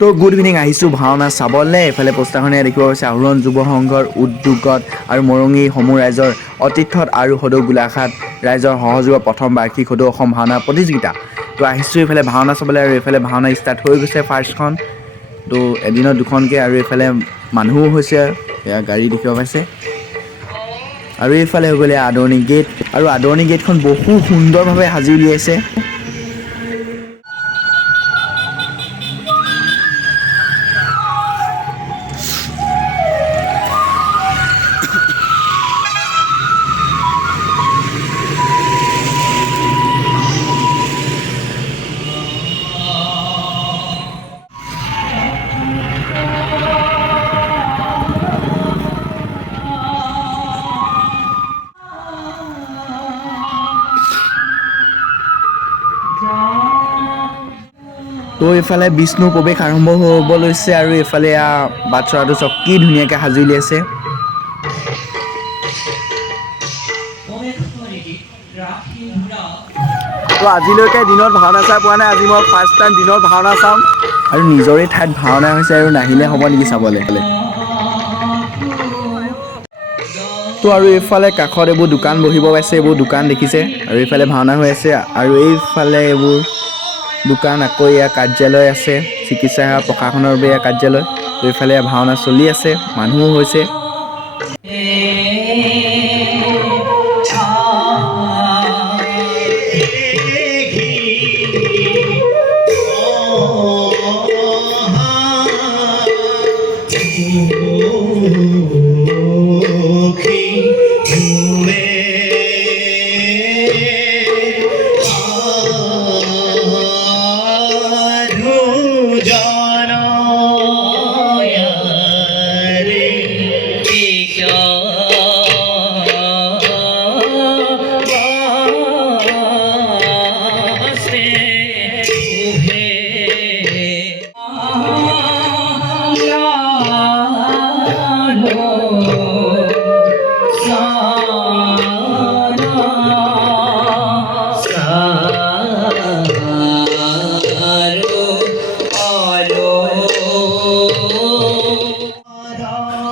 তো good evening, আহিছোঁ ভাওনা চাবলৈ। এইফালে পোষ্টাৰখনে দেখিব পাইছে আহৰণ যুৱ সংঘৰ উদ্যোগত আৰু মৰঙী সমূহ ৰাইজৰ অতিথ্যত আৰু সদৌ গোলাঘাট ৰাইজৰ সহযোগত প্ৰথম বাৰ্ষিক সদৌ অসম ভাওনা প্ৰতিযোগিতা। তো আহিছোঁ এইফালে ভাওনা চাবলৈ, আৰু এইফালে ভাওনা ষ্টাৰ্ট হৈ গৈছে ফাৰ্ষ্টখন। তো এদিনত দুখনকৈ, আৰু এইফালে মানুহো হৈছে, এয়া গাড়ী দেখিব পাইছে। আৰু এইফালে হৈ গ'লে আদৰণি গেট, আৰু আদৰণি গেটখন বহু সুন্দৰভাৱে সাজি উলিয়াইছে। তো এইফালে বিষ্ণু প্ৰৱেশ আৰম্ভ হ'ব লৈছে, আৰু এইফালে বাটচৰাটো চক কি ধুনীয়াকৈ সাজি উলিয়াইছে। তো আজিলৈকে দিনত ভাওনা চাই পোৱা নাই, আজি মই ফাৰ্ষ্ট টাইম দিনত ভাওনা চাম। আৰু নিজৰে ঠাইত ভাওনা হৈছে, আৰু নাহিলে হ'ব নেকি চাবলৈ। তো আৰু এইফালে কাষত এইবোৰ দোকান বহিব পাইছে, এইবোৰ দোকান দেখিছে, আৰু এইফালে ভাওনা হৈ আছে, আৰু এইফালে এইবোৰ দোকান, আকৌ ইয়াৰ কাৰ্যালয় আছে, চিকিৎসা সেৱা প্ৰশাসনৰ বাবে ইয়াৰ কাৰ্যালয়। তো এইফালে ভাওনা চলি আছে, মানুহো হৈছে।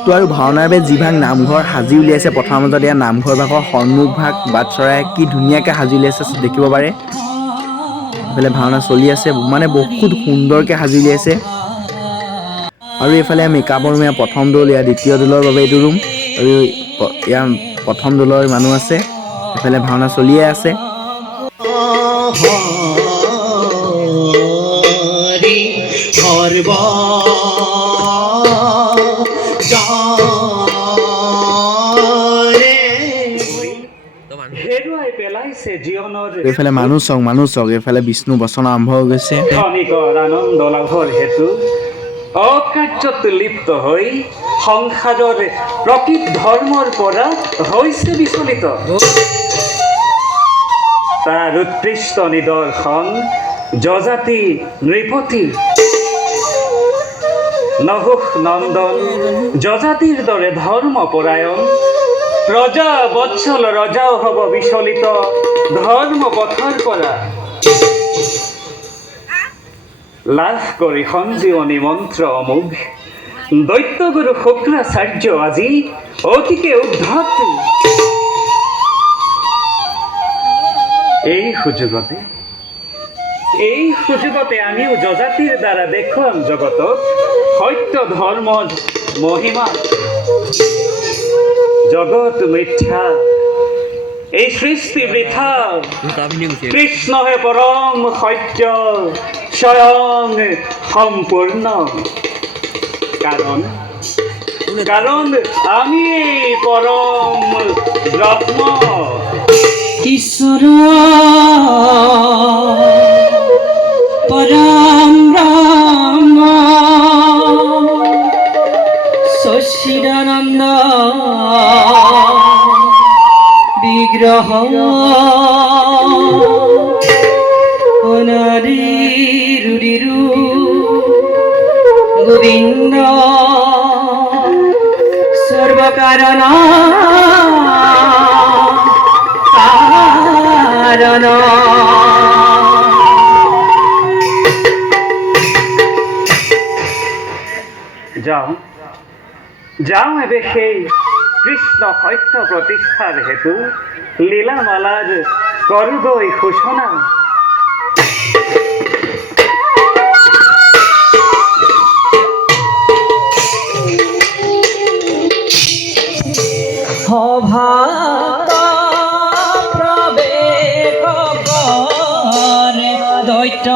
তো আৰু ভাওনাৰ বাবে যিভাগ নামঘৰ সাজি উলিয়াইছে, পথাৰৰ মাজত এয়া নামঘৰ ভাগৰ সন্মুখ ভাগ বাটচৰাই কি ধুনীয়াকৈ সাজি উলিয়াইছে দেখিব পাৰে। এইফালে ভাওনা চলি আছে, মানে বহুত সুন্দৰকৈ সাজি উলিয়াইছে। আৰু এইফালে মেকআপৰ ৰুম, প্ৰথম দল, ইয়াৰ দ্বিতীয় দলৰ বাবে এইটো ৰুম, আৰু ইয়াৰ প্ৰথম দলৰ মানুহ আছে। এইফালে ভাওনা চলিয়ে আছে। এইফালে মানুহ চক, এইফালে বিষ্ণু বচন আৰম্ভ হৈ গৈছে। আনন্দ লাভৰ হেতু অকাৰ্যত লিপ্ত হৈ সংসাৰৰ প্ৰকৃত ধৰ্মৰ পৰা হৈছে বিচলিত। তাৰ উৎকৃষ্ট নিদৰ্শন যজাতি নৃপতি নহুষ নন্দন, যজাতিৰ দৰে ধৰ্মপৰায়ণ ৰজা বৎসল ৰজাও হ'ব বিচলিত ধৰ্ম পথৰ পৰা। লাভ কৰি সঞ্জীৱনী মন্ত্ৰ অমোঘ দৈত্যগুৰু শুক্ৰাচাৰ্য আজি অতিকে উদ্ধত। এই সুযোগতে আমিও যজাতিৰ দ্বাৰা দেখুৱাম জগতক সত্য ধৰ্ম মহিমা। জগত মিথ্যা, এই সৃষ্টি বৃথা, কৃষ্ণহে পৰম সত্য, স্বয়ং সম্পূৰ্ণ। কাৰণ আমি পৰম ব্ৰহ্ম। ঈশ্বৰ পৰম ব্ৰহ্ম সচ্চিদানন্দ বিগ্ৰহ অনাদি ৰুদিৰু গোবিন্দ সৰ্বকাৰণ কাৰণ। যাওঁ এবে সেই কৃষ্ণ সত্য প্ৰতিষ্ঠাৰ হেতু লীলামালাৰ কৰোগৈ সূচনা। সভাত প্ৰৱেশ কৰে দৈত্য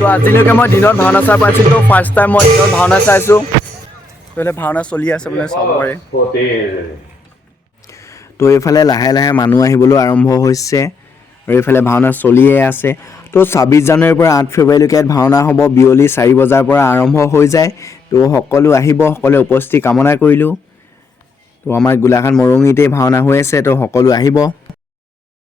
তো আজিলৈকে মই দিনত ভাওনা চাই পাইছিলোঁ। ফাৰ্ষ্ট টাইম মই দিনত ভাওনা চাইছোঁ। এইফালে ভাওনা চলি আছে বোলে চাব পাৰে। তো এইফালে লাহে লাহে মানুহ আহিবলৈ আৰম্ভ হৈছে আৰু এইফালে ভাওনা চলিয়ে আছে। তো 26 জানুৱাৰীৰ পৰা 8 ফেব্ৰুৱাৰীলৈকে ইয়াত ভাওনা হ'ব। বিয়লি 4 বজাৰ পৰা আৰম্ভ হৈ যায়। তো সকলো আহিব, সকলোৱে উপস্থিতি কামনা কৰিলোঁ। তো আমাৰ গোলাঘাট মৰঙীতেই ভাওনা হৈ আছে, তো সকলো আহিব।